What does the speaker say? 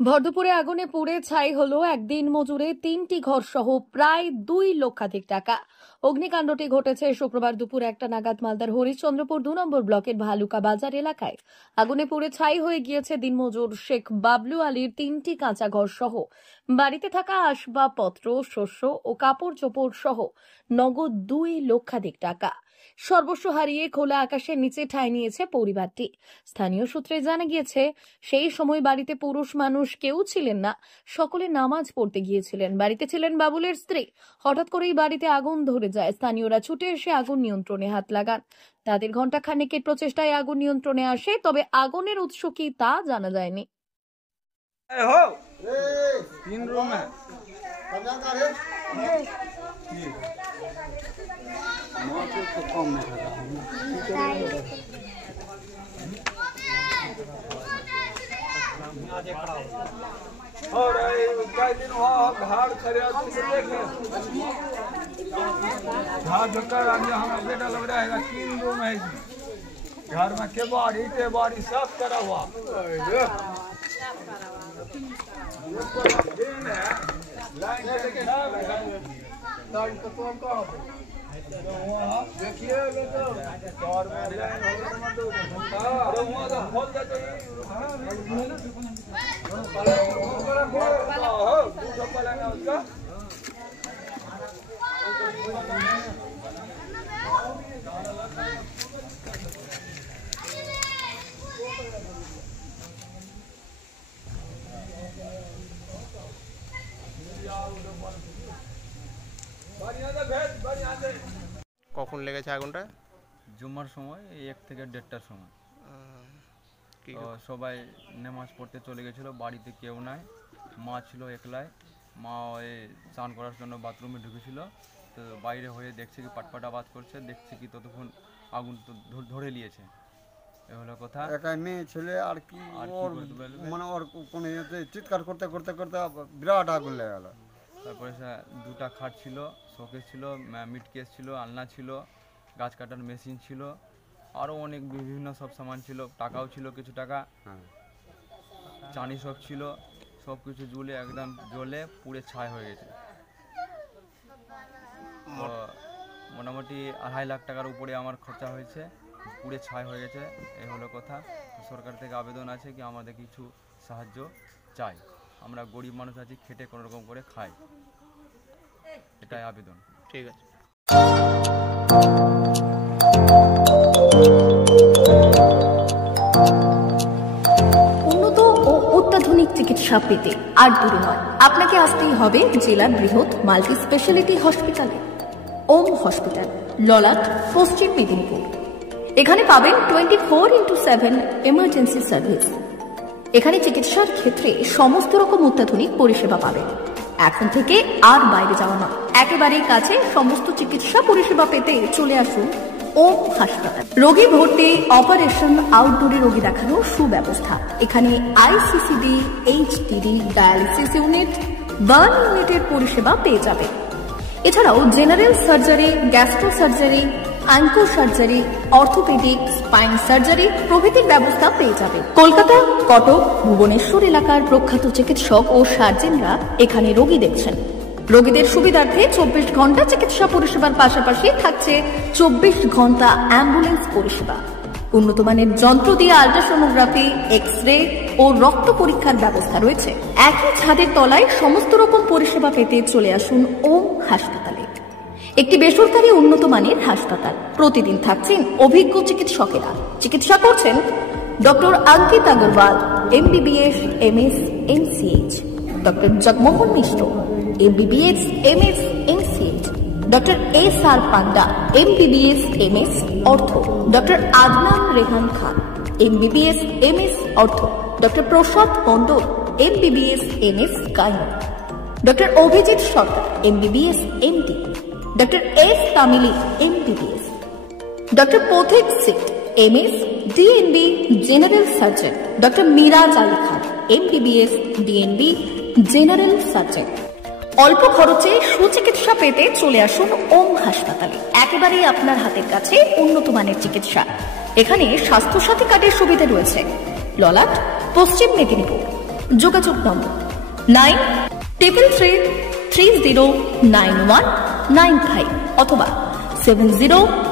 ভরদুপুরে আগুনে পুড়ে ছাই হলো একদিন মজুরে 3টি ঘর সহ প্রায় 2 লক্ষাধিক টাকা। অগ্নিকাণ্ডটি ঘটেছে শুক্রবার দুপুর 1টা নাগাদ মালদার হরিশ্চন্দ্রপুর 2 নম্বর ব্লকের ভালুকা বাজার এলাকায়। আগুনে পুড়ে ছাই হয়ে গিয়েছে দিনমজুর শেখ বাবলু আলীর 3টি কাঁচা ঘর সহ বাড়িতে থাকা আসবাবপত্র, শস্য ও কাপড় চোপড় সহ নগদ 2 লক্ষাধিক টাকা। সর্বস্ব হারিয়ে খোলা আকাশের নিচে ঠাঁই নিয়েছে পরিবারটি। স্থানীয় সূত্রে জানা গিয়েছে, সেই সময় বাড়িতে পুরুষ মানুষ কেউ ছিলেন না, সকলে নামাজ পড়তে গিয়েছিলেন। বাড়িতে ছিলেন বাবুলের স্ত্রী। হঠাৎ করেই বাড়িতে আগুন ধরে যায়। স্থানীয়রা ছুটে এসে আগুন নিয়ন্ত্রণে হাত লাগান। তাদের ঘণ্টাখানেকের প্রচেষ্টায় আগুন নিয়ন্ত্রণে আসে, তবে আগুনের উৎস কি তা জানা যায়নি। और कई दिन घर खड़े घर धोकर हमारा बेटा लग रहेगा 3 रूम है इसमें। घर में केबाड़ी सब करा हुआ देखिए কখন লেগেছে আগুনটা? জুম্মার সময় 1 থেকে 1:30টার সময়। তো সবাই নামাজ পড়তে চলে গেছিলো, বাড়িতে কেউ নাই, মা ছিল একলাই। মা ওই স্নান করার জন্য বাথরুমে ঢুকেছিল, তো বাইরে হয়ে দেখছে কি পাটপাট আওয়াজ করছে, দেখছে কি ততক্ষণ আগুন তো ধরে নিয়েছে। এ হলো কথা। একাই মেয়ে ছেলে আর কি মানে ওর কোনো চিৎকার করতে করতে করতে বিরাট আগুন লেগে গেল। তারপরে 2টা খাট ছিল, শোকেস ছিল, মিট কেস ছিল, আলনা ছিল, গাছ কাটার মেশিন ছিল, আরও অনেক বিভিন্ন সব সামান ছিল, টাকাও ছিল কিছু টাকা, চানি সব ছিল, সব কিছু জ্বলে একদম জ্বলে পুড়ে ছাই হয়ে গেছে। তো মোটামুটি 2.5 লাখ টাকার উপরে আমার খরচা হয়েছে, পুড়ে ছাই হয়ে গেছে। এই হলো কথা। সরকার থেকে আবেদন আছে কি আমাদের কিছু সাহায্য চাই, আমরা গরিব মানুষ আছি, খেটে কোনো রকম করে খাই, এটাই আবেদন। ঠিক আছে। উন্নত ও অত্যাধুনিক চিকিৎসা পেতে আর দূরে নয়, আপনাকে আসতেই হবে জেলার বৃহৎ মাল্টি স্পেশালিটি হসপিটালে। ওম হসপিটাল, ললাট, পশ্চিম মেদিনীপুর। এখানে পাবেন 24x7 এমার্জেন্সি সার্ভিস। এখানে চিকিৎসার ক্ষেত্রে সমস্ত রকম অত্যাধুনিক পরিষেবা পাবেন। এখন থেকে আর বাইরে যাওয়া নয়, একেবারেই কাছে সমস্ত চিকিৎসা পরিষেবা পেতে চলে আসুন ওম হাসপাতাল। রোগী ভর্তি, অপারেশন, আউটডোরে রোগী দেখানোর সুব্যবস্থা। এখানে ICCD, HDD, dialysis unit, burn ইউনিটের পরিষেবা পেয়ে যাবে। এছাড়াও general surgery, gastro surgery, onco surgery, orthopaedic, spine surgery প্রভৃতির ব্যবস্থা পেয়ে যাবে। কলকাতা, কটক, ভুবনেশ্বর এলাকার প্রখ্যাত চিকিৎসক ও সার্জেনরা এখানে রোগী দেখছেন। রোগীদের সুবিধার্থে 24 ঘন্টা চিকিৎসা পরিষেবার পাশাপাশি থাকছে 24 ঘন্টা অ্যাম্বুলেন্স পরিষেবা। উন্নত মানের যন্ত্র দিয়ে আল্ট্রাসোনোগ্রাফি, এক্স-রে ও রক্ত পরীক্ষার ব্যবস্থা রয়েছে। একই ছাদের তলায় সমস্ত রকম পরিষেবা পেতে চলে আসুন ওম হাসপাতালে। একটি বেসরকারি উন্নত মানের হাসপাতাল। প্রতিদিন থাকছেন অভিজ্ঞ চিকিৎসকেরা। চিকিৎসা করছেন doctor Ankit Agarwal, MBBS, MS, MCH, doctor Jagmohan Mishra, MBBS, MS, MCH, doctor SR Panda, MBBS, MS, ortho, doctor Adnan Rehan Khan, MBBS, MS, ortho, doctor Prasad Mondal, MBBS, MS, gyno, doctor Abhijit Sarkar, MBBS, MD, doctor S Tamili, MBBS, doctor Pathik Sit, MS, DNB, general surgeon, doctor Miraj Ali Khan, MBBS, DNB, general surgeon. অল্প খরচে সুচিকিৎসা পেতে চলে আসুন ওম হাসপাতালে। একেবারেই আপনার হাতের কাছে উন্নত মানের চিকিৎসা। এখানে স্বাস্থ্য সাথী কার্ডের সুবিধা রয়েছে। ললাট, পশ্চিম মেদিনীপুর। যোগাযোগ নম্বর 9333309195 অথবা 70